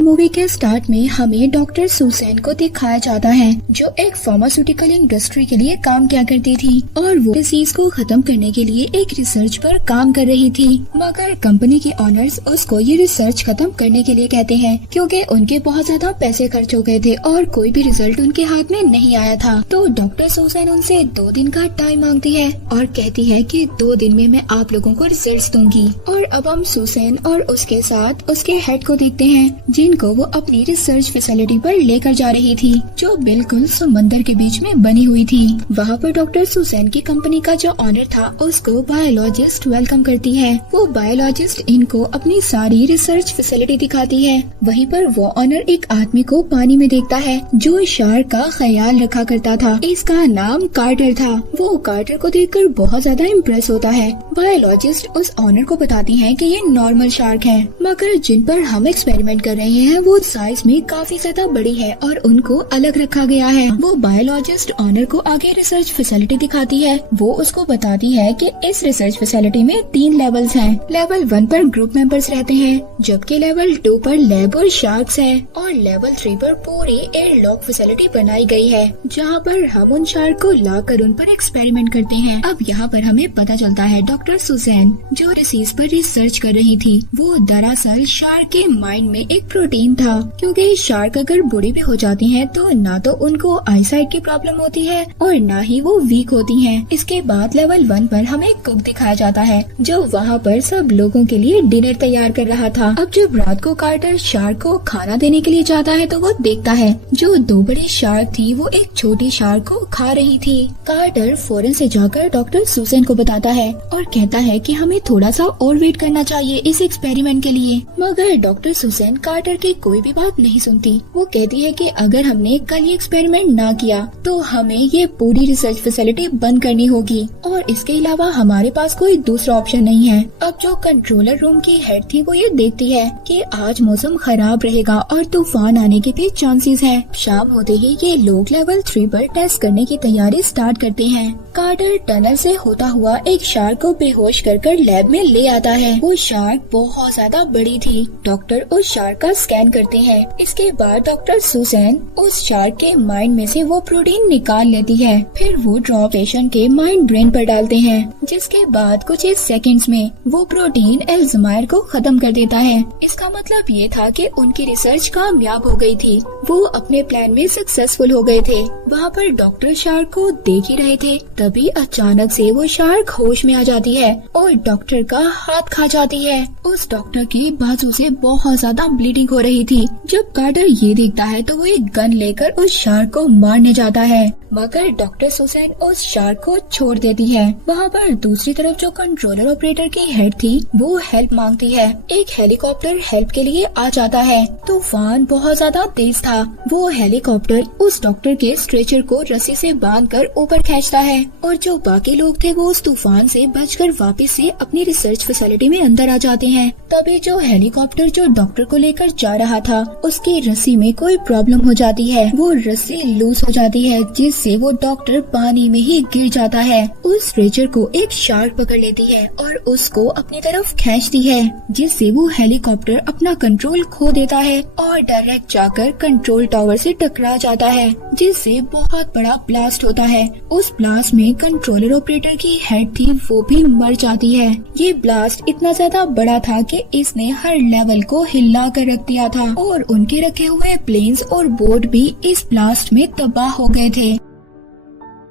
Movie के start में हमें डॉक्टर सुसैन को दिखाया जाता है, जो एक फार्मास्यूटिकल इंडस्ट्री के लिए काम किया करती थी और वो डिसीज को खत्म करने के लिए एक रिसर्च पर काम कर रही थी। मगर कंपनी के ऑनर्स उसको ये रिसर्च खत्म करने के लिए कहते हैं, क्योंकि उनके बहुत ज्यादा पैसे खर्च हो गए थे और कोई भी रिजल्ट उनके हाथ में नहीं आया था। तो डॉक्टर सुसैन उनसे 2 दिन का टाइम मांगती है और कहती है कि 2 दिन में मैं आप लोगों को रिजल्ट दूंगी। और अब हम सुसैन और उसके साथ उसके हेड को देखते हैं, जिनको वो अपनी रिसर्च फैसिलिटी पर लेकर जा रही थी, जो बिल्कुल समंदर के बीच में बनी हुई थी। वहाँ पर डॉक्टर सुसैन की कंपनी का जो ऑनर था, उसको बायोलॉजिस्ट वेलकम करती है। वो बायोलॉजिस्ट इनको अपनी सारी रिसर्च फैसिलिटी दिखाती है। वहीं पर वो ऑनर एक आदमी को पानी में देखता है, जो शार्क का ख्याल रखा करता था। इसका नाम कार्टर था। वो कार्टर को देखकर बहुत ज्यादा इम्प्रेस होता है। बायोलॉजिस्ट उस ऑनर को बताती है कि ये नॉर्मल शार्क है, मगर जिन पर हम एक्सपेरिमेंट कर रहे हैं वो साइज में काफी ज्यादा बड़ी है और उनको अलग रखा गया है। वो बायोलॉजिस्ट ऑनर को आगे रिसर्च फैसिलिटी दिखाती है। वो उसको बताती है कि इस रिसर्च फैसिलिटी में 3 लेवल्स हैं। लेवल 1 पर ग्रुप मेंबर्स रहते हैं, जबकि लेवल 2 पर लैब और शार्क्स है, और लेवल 3 पर पूरी एयरलॉक फैसिलिटी बनाई गई है, जहाँ पर हम उन शार्क को लाकर उन पर एक्सपेरिमेंट करते हैं। अब यहाँ पर हमें पता चलता है डॉक्टर सुसैन जो डिसीज पर रिसर्च कर रही थी, वो दरअसल शार्क के माइंड में एक प्रोटीन था, क्योंकि शार्क अगर बूढ़ी भी हो जाती हैं तो ना तो उनको आईसाइट की प्रॉब्लम होती है और ना ही वो वीक होती हैं। इसके बाद लेवल 1 पर हमें कुक दिखाया जाता है, जो वहाँ पर सब लोगों के लिए डिनर तैयार कर रहा था। अब जब रात को कार्टर शार्क को खाना देने के लिए जाता है तो वो देखता है जो 2 बड़ी शार्क थी वो एक छोटी शार्क को खा रही थी। कार्टर फौरन से जाकर डॉक्टर सुसैन को बताता है और कहता है कि हमें थोड़ा सा और वेट करना चाहिए इस एक्सपेरिमेंट के लिए। मगर डॉक्टर सुसैन कार्टर की कोई भी बात नहीं सुनती। वो कहती है कि अगर हमने कल ये एक्सपेरिमेंट ना किया तो हमें ये पूरी रिसर्च फैसिलिटी बंद करनी होगी, और इसके अलावा हमारे पास कोई दूसरा ऑप्शन नहीं है। अब जो कंट्रोलर रूम की हेड थी वो ये देखती है कि आज मौसम खराब रहेगा और तूफान आने के भी चांसेस है। शाम होते ही ये लोग लेवल 3 पर टेस्ट करने की तैयारी स्टार्ट करते हैं। कार्टर टनल से होता हुआ एक शार्क को बेहोश कर लैब में ले आता है। वो शार्क बहुत ज्यादा बड़ी थी। डॉक्टर उस शार्क का स्कैन करते हैं। इसके बाद डॉक्टर सुसैन उस शार्क के माइंड में से वो प्रोटीन निकाल लेती है। फिर वो ड्रॉप पेशेंट के माइंड ब्रेन पर डालते हैं, जिसके बाद कुछ ही सेकंड्स में वो प्रोटीन अल्जाइमर को खत्म कर देता है। इसका मतलब ये था कि उनकी रिसर्च कामयाब हो गई थी। वो अपने प्लान में सक्सेसफुल हो गए थे। वहाँ पर डॉक्टर शार्क को देख ही रहे थे, तभी अचानक से वो शार्क होश में आ जाती है और डॉक्टर का हाथ खा जाती है। उस डॉक्टर के बाजू से बहुत ज्यादा ब्लीडिंग हो रही थी। जब कार्टर ये देखता है तो वो एक गन लेकर उस शार्क को मारने जाता है, मगर डॉक्टर सुसैन उस शार्क को छोड़ देती है। वहाँ पर दूसरी तरफ जो कंट्रोलर ऑपरेटर की हेड थी वो हेल्प मांगती है। एक हेलीकॉप्टर हेल्प के लिए आ जाता है। तूफान बहुत ज्यादा तेज था। वो हेलीकॉप्टर उस डॉक्टर के स्ट्रेचर को रस्सी से बांधकर ऊपर खींचता है, और जो बाकी लोग थे वो उस तूफान से बचकर वापस से अपनी रिसर्च फैसिलिटी में अंदर आ जाते हैं। तभी जो हेलीकॉप्टर जो डॉक्टर को लेकर जा रहा था उसकी रस्सी में कोई प्रॉब्लम हो जाती है। वो रस्सी लूज हो जाती है, जिससे वो डॉक्टर पानी में ही गिर जाता है। उस स्ट्रेचर को एक शार्क पकड़ लेती है और उसको अपनी तरफ खींचती है, जिससे वो हेलीकॉप्टर अपना कंट्रोल खो देता है और डायरेक्ट जाकर कंट्रोल टावर से टकरा जाता है, जिससे बहुत बड़ा ब्लास्ट होता है। उस ब्लास्ट में कंट्रोलर ऑपरेटर की हेड थी वो भी मर जाती है। ये ब्लास्ट इतना ज्यादा बड़ा था कि इसने हर लेवल को हिला कर रख दिया था, और उनके रखे हुए प्लेन्स और बोट भी इस ब्लास्ट में तबाह हो गए थे।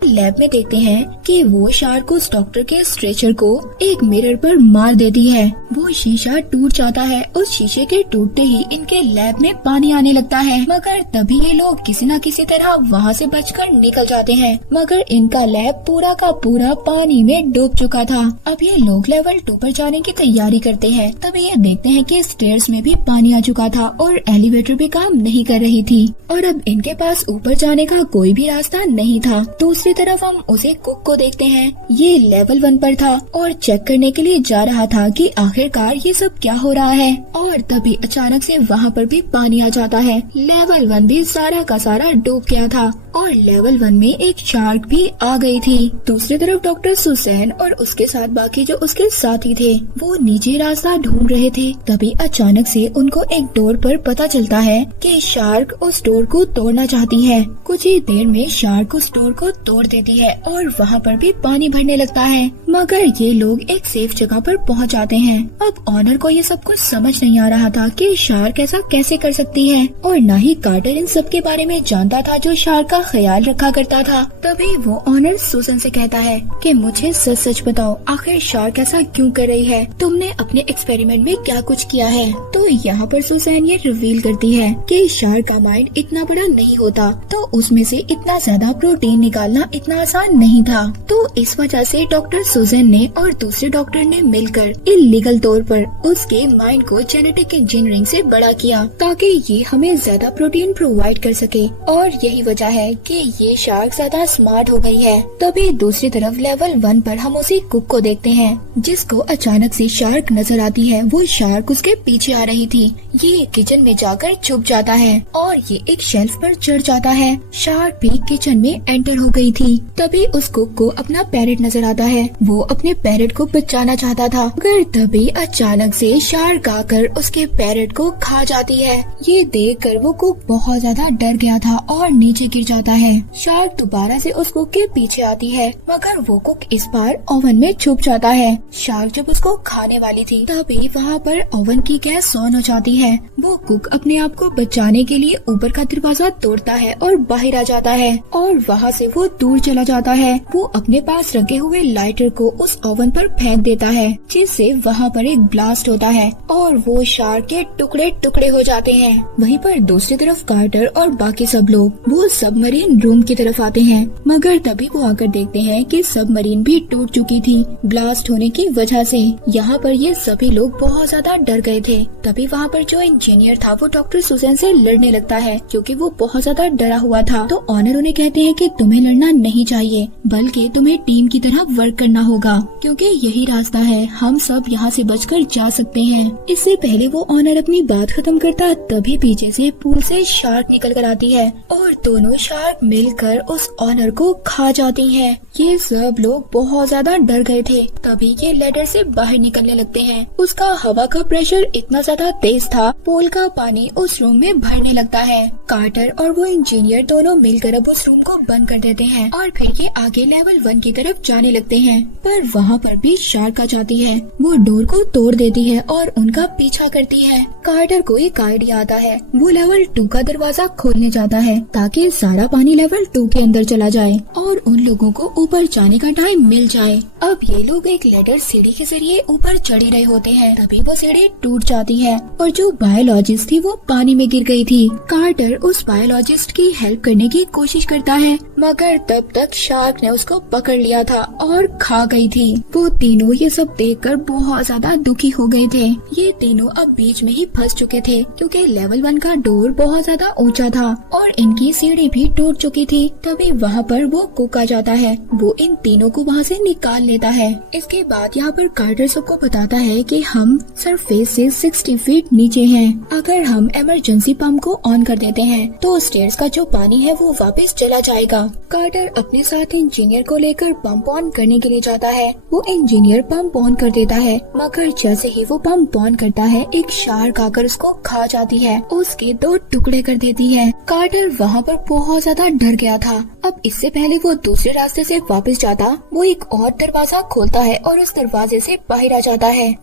लैब में देखते हैं कि वो शार्क उस डॉक्टर के स्ट्रेचर को एक मिरर पर मार देती है। वो शीशा टूट जाता है। उस शीशे के टूटते ही इनके लैब में पानी आने लगता है, मगर तभी ये लोग किसी न किसी तरह वहाँ से बचकर निकल जाते हैं। मगर इनका लैब पूरा का पूरा पानी में डूब चुका था। अब ये लोग लेवल 2 पर जाने की तैयारी करते हैं। तभी ये देखते हैं कि स्टेयर्स में भी पानी आ चुका था और एलिवेटर भी काम नहीं कर रही थी, और अब इनके पास ऊपर जाने का कोई भी रास्ता नहीं था। दूसरी तरफ हम उसे कुक को देखते हैं। ये लेवल 1 पर था और चेक करने के लिए जा रहा था कि आखिरकार ये सब क्या हो रहा है, और तभी अचानक से वहाँ पर भी पानी आ जाता है। लेवल 1 भी सारा का सारा डूब गया था। और लेवल 1 में एक शार्क भी आ गई थी। दूसरी तरफ डॉक्टर सुसैन और उसके साथ बाकी जो उसके साथी थे वो नीचे रास्ता ढूंढ रहे थे। तभी अचानक से उनको एक डोर पर पता चलता है कि शार्क उस डोर को तोड़ना चाहती है। कुछ ही देर में शार्क उस डोर को तोड़ देती है और वहाँ पर भी पानी भरने लगता है। मगर ये लोग एक सेफ जगह पर पहुँच जाते हैं। अब ऑनर को ये सब कुछ समझ नहीं आ रहा था कि शार्क ऐसा कैसे कर सकती है, और न ही कार्टर इन सब के बारे में जानता था जो शार्क का ख्याल रखा करता था। तभी वो ऑनर सुसन से कहता है कि मुझे सच सच बताओ, आखिर शार्क ऐसा क्यों कर रही है? तुमने अपने एक्सपेरिमेंट में क्या कुछ किया है? तो यहाँ पर सुसन ये रिवील करती है कि शार्क का माइंड इतना बड़ा नहीं होता, तो उसमें से इतना ज्यादा प्रोटीन निकालना इतना आसान नहीं था। तो इस वजह से डॉक्टर सुसन ने और दूसरे डॉक्टर ने मिलकर इल्लीगल तौर पर उसके माइंड को जेनेटिक इंजीनियरिंग से बड़ा किया ताकि ये हमें ज्यादा प्रोटीन प्रोवाइड कर सके, और यही वजह है कि ये शार्क ज्यादा स्मार्ट हो गई है। तभी दूसरी तरफ लेवल 1 पर हम उसी कुक को देखते हैं जिसको अचानक से शार्क नजर आती है। वो शार्क उसके पीछे आ रही थी। ये किचन में जाकर छुप जाता है और ये एक शेल्फ पर चढ़ जाता है। शार्क भी किचन में एंटर हो गई थी। तभी उस कुक को अपना पैरेट नजर आता है। वो अपने पैरेट को बचाना चाहता था, मगर तभी अचानक से शार्क आकर उसके पैरेट को खा जाती है। ये देखकर वो कुक बहुत ज्यादा डर गया था और नीचे गिर जाता है। शार्क दोबारा से उस कुक के पीछे आती है, मगर वो कुक इस बार ओवन में छुप जाता है। शार्क जब उसको खाने वाली थी तभी वहाँ पर ओवन की गैस ऑन हो जाती है। वो कुक अपने आप को बचाने के लिए ऊपर का दरवाजा तोड़ता है और बाहर आ जाता है, और वहाँ से वो दूर चला जाता है। वो अपने पास रखे हुए लाइटर को उस ओवन पर फेंक देता है, जिससे वहाँ पर एक ब्लास्ट होता है और वो शार्क के टुकड़े टुकड़े हो जाते हैं। वहीं पर दूसरी तरफ कार्टर और बाकी सब लोग वो सबमरीन रूम की तरफ आते हैं, मगर तभी वो आकर देखते हैं कि सबमरीन भी टूट चुकी थी ब्लास्ट होने की वजह से। यहाँ पर ये सभी लोग बहुत ज्यादा डर गए थे। तभी वहाँ पर जो इंजीनियर था वो डॉक्टर सुसैन से लड़ने लगता है, क्योंकि वो बहुत ज्यादा डरा हुआ था। तो ऑनर उन्हें कहते हैं कि तुम्हें लड़ना नहीं चाहिए, बल्कि तुम्हें टीम की तरह वर्क करना होगा, क्योंकि यही रास्ता है, हम सब यहाँ से बचकर जा सकते हैं। इससे पहले वो ऑनर अपनी बात खत्म करता तभी पीछे से पूल से शार्क निकल कर आती है और दोनों शार्क मिलकर उस ऑनर को खा जाती हैं। ये सब लोग बहुत ज्यादा डर गए थे। तभी ये लैडर से बाहर निकलने लगते हैं। उसका हवा का प्रेशर इतना ज्यादा तेज था, पूल का पानी उस रूम में भरने लगता है। कार्टर और वो इंजीनियर दोनों मिलकर अब उस रूम को बंद कर देते हैं और फिर ये आगे लेवल 1 की तरफ जाने लगते हैं। पर वहाँ पर भी शार्क आ जाती है। वो डोर को तोड़ देती है और उनका पीछा करती है। कार्टर को एक आइडिया आता है। वो लेवल 2 का दरवाजा खोलने जाता है ताकि सारा पानी लेवल 2 के अंदर चला जाए और उन लोगों को ऊपर जाने का टाइम मिल जाए। अब ये लोग एक लेडर सीढ़ी के जरिए ऊपर चढ़ रहे होते हैं, तभी वो सीढ़ी टूट जाती है और जो बायोलॉजिस्ट थी वो पानी में गिर गई थी। कार्टर उस बायोलॉजिस्ट की हेल्प करने की कोशिश करता है, मगर तब तक शार्क ने उसको पकड़ लिया था और खा गई थी। वो तीनों ये सब देखकर बहुत ज्यादा दुखी हो गए थे। ये तीनों अब बीच में ही फंस चुके थे, क्योंकि लेवल 1 का डोर बहुत ज्यादा ऊंचा था और इनकी सीढ़ी भी टूट चुकी थी। तभी वहाँ पर वो कुक आ जाता है। वो इन तीनों को वहाँ से निकाल लेता है। इसके बाद यहाँ पर कार्टर सबको बताता है कि हम सरफेस से 60 फीट नीचे हैं। अगर हम इमरजेंसी पंप को ऑन कर देते हैं तो स्टेयर्स का जो पानी है वो वापस चला जाएगा। कार्टर अपने साथ इंजीनियर को लेकर पंप ऑन करने के लिए जाता है। वो इंजीनियर पंप ऑन कर देता है, मगर जैसे ही वो पंप ऑन करता है एक शार्क आकर उसको खा जाती है, उसके 2 टुकड़े कर देती है। कार्टर वहाँ पर बहुत ज्यादा डर गया था। अब इससे पहले वो दूसरे रास्ते से वापस जाता, वो एक और दरवाजा खोलता है और उस दरवाजे से बाहर आ जाता है।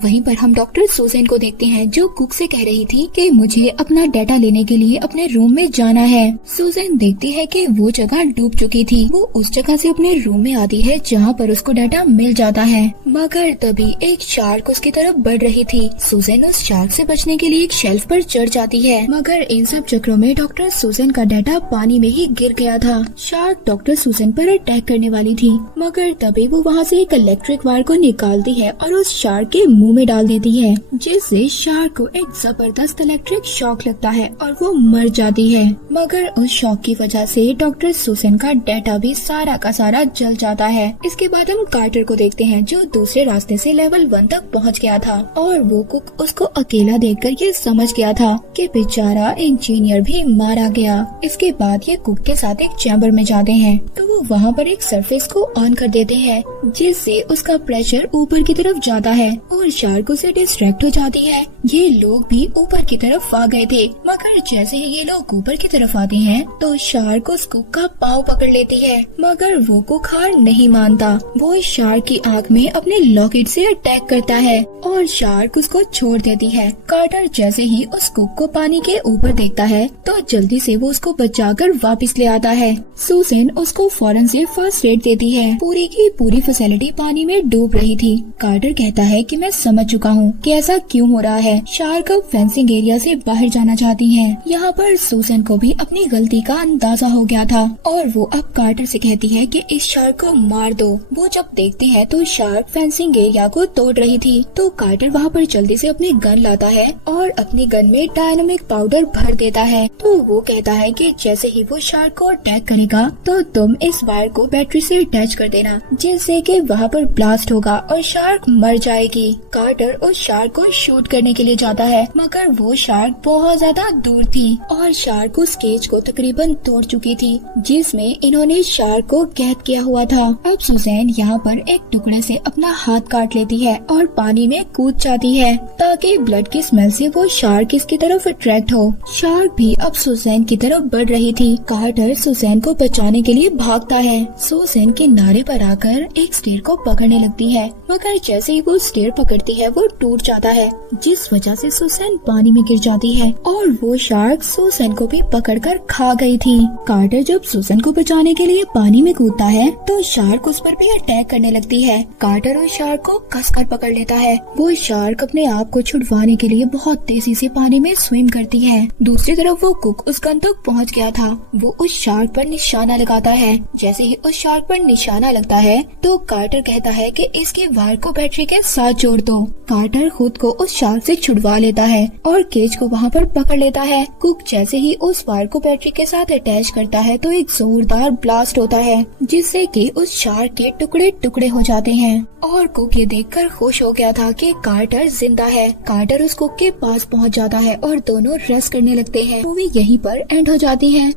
वहीं पर हम डॉक्टर सुसैन को देखते हैं जो कुक से कह रही थी कि मुझे अपना डाटा लेने के लिए अपने रूम में जाना है। सुसैन देखती है कि वो जगह डूब चुकी थी। वो उस जगह से अपने रूम में आती है जहाँ पर उसको डाटा मिल जाता है, मगर तभी एक शार्क उसकी तरफ बढ़ रही थी। सुसैन उस शार्क से बचने के लिए एक शेल्फ पर चढ़ जाती है, मगर इन सब चक्रों में डॉक्टर सुसैन का डाटा पानी में ही गिर गया था। शार्क डॉक्टर सुसैन पर अटैक करने वाली थी, मगर तभी वो वहाँ से एक इलेक्ट्रिक वायर को निकालती है और उस शार्क के मुंह में डाल देती है, जिससे शार्क को एक जबरदस्त इलेक्ट्रिक शॉक लगता है और वो मर जाती है। मगर उस शॉक की वजह से डॉक्टर सुसैन का डेटा भी सारा का सारा जल जाता है। इसके बाद हम कार्टर को देखते हैं, जो दूसरे रास्ते से लेवल 1 तक पहुंच गया था और वो कुक उसको अकेला देखकर ये समझ गया था कि बेचारा इंजीनियर भी मारा गया। इसके बाद ये कुक के साथ एक चैम्बर में जाते हैं, तो वो वहाँ पर एक सरफेस को ऑन कर देते हैं, जिससे उसका प्रेशर ऊपर की तरफ जाता है और शार्क उसे डिस्ट्रैक्ट हो जाती है। ये लोग भी ऊपर की तरफ आ गए थे, मगर जैसे ही ये लोग ऊपर की तरफ आते हैं तो शार्क उस कुक का पाँव पकड़ लेती है, मगर वो कुक हार नहीं मानता। वो इस शार्क की आंख में अपने लॉकेट से अटैक करता है और शार्क उसको छोड़ देती है। कार्टर जैसे ही उस कुक को पानी के ऊपर देखता है तो जल्दी से वो उसको बचाकर वापस ले आता है। सुसैन उसको फौरन से फर्स्ट एड देती है। पूरी की पूरी फैसिलिटी पानी में डूब रही थी। कार्टर कहता है कि मैं समझ चुका हूँ कि ऐसा क्यों हो रहा है। शार्क अब फेंसिंग एरिया से बाहर जाना चाहती है। यहाँ पर सुसैन को भी अपनी गलती का अंदाजा हो गया था और वो अब कार्टर से कहती है कि इस शार्क को मार दो। वो जब देखते हैं तो शार्क फेंसिंग एरिया को तोड़ रही थी, तो कार्टर वहाँ पर जल्दी से अपनी गन लाता है और अपनी गन में डायनामिक पाउडर भर देता है। तो वो कहता है कि जैसे ही वो शार्क को अटैक करेगा तो तुम इस वायर को बैटरी से अटैच कर देना, जिससे कि वहाँ पर ब्लास्ट होगा और शार्क मर जाएगी। कार्टर उस शार्क को शूट करने के लिए जाता है, मगर वो शार्क बहुत ज्यादा दूर थी और शार्क उस केज को तकरीबन तोड़ चुकी थी, जिसमें इन्होंने शार्क को कैद किया हुआ था। अब सुसैन यहाँ पर एक टुकड़े से अपना हाथ काट लेती है और पानी में कूद जाती है, ताकि ब्लड की स्मेल से वो शार्क इसकी तरफ अट्रैक्ट हो। शार्क भी अब सुसैन की तरफ बढ़ रही थी। कार्टर सुसैन को बचाने के लिए भागता है। सुसैन किनारे पर आकर एक स्टेयर को पकड़ने लगती है, मगर जैसे ही वो स्टेयर पकड़ती है वो टूट जाता है, जिस वजह से सुसैन पानी में गिर जाती है और वो शार्क सुसैन को भी पकड़कर खा गई थी। कार्टर जब सुसैन को बचाने के लिए पानी में कूदता है तो शार्क उस पर भी अटैक करने लगती है। कार्टर उस शार्क को कसकर पकड़ लेता है। वो शार्क अपने आप को छुड़वाने के लिए बहुत तेजी से पानी में स्विम करती है। दूसरी तरफ वो कुक उस गन तक पहुंच गया था। वो उस शार्क पर निशाना लगाता है। जैसे ही उस शार्क पर निशाना लगता है तो कार्टर कहता है कि इसके वायर को बैटरी के साथ जोड़ दो। कार्टर खुद को उस शार्क से छुड़वा लेता है और केज को वहाँ पर पकड़ लेता है। कुक जैसे ही उस वायर को बैटरी के साथ अटैच करता है तो एक जोरदार ब्लास्ट होता है, जिससे कि उस शार्क के टुकड़े टुकड़े हो जाते हैं और कुक ये देखकर खुश हो गया था कि कार्टर जिंदा है। कार्टर उस कुक के पास पहुँच जाता है और दोनों रेस्ट करने लगते हैं। मूवी यहीं पर एंड हो जाती है।